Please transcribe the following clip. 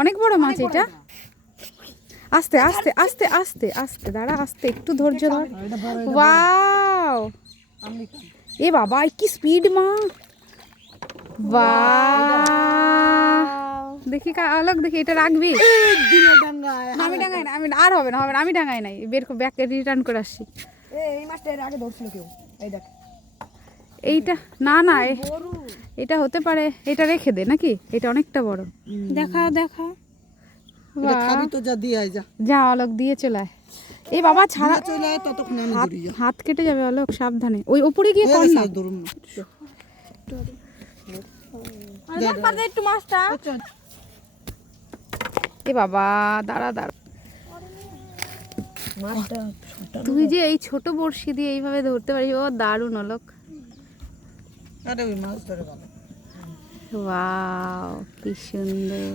অনেক বড় মাছ এটা। আস্তে আস্তে আস্তে আস্তে আস্তে দাঁড়া, আস্তে একটু ধৈর্য ধর। ওয়াও, এ বাবা কি স্পিড মা! বাহ, দেখি আলোক, দেখি এটা রাখবি। আমি ডাঙাই না, আমি আর হবে না, হবে না, আমি ডাঙাই নাই, বের ব্যাক রিটার্ন করে আসছি। এই মাছটা এর আগে ধরছিল কেউ, এই দেখ। এইটা না না, এটা হতে পারে, এটা রেখে দে নাকি, এটা অনেকটা বড়। দেখা দেখা, এটা খাবি তো, যা দিয়ে আয়, যা যা অলোক দিয়ে চলে আয়। এই বাবা ছাড়া, চলে আয়, ততক্ষণ আমি ধরি, যা। হাত কেটে যাবে অলোক, সাবধানে। ওই উপরে গিয়ে কর না। ধরুন না, একটু মাছটা। এ বাবা দাঁড়া দাঁড়া, মাছটা তুই যে এই ছোট বড়শি দিয়ে এইভাবে ধরতে পারিস, ও দারুণ অলোক। আরে ওই মাছ ধরে ভালো। ওয়াও কি সুন্দর।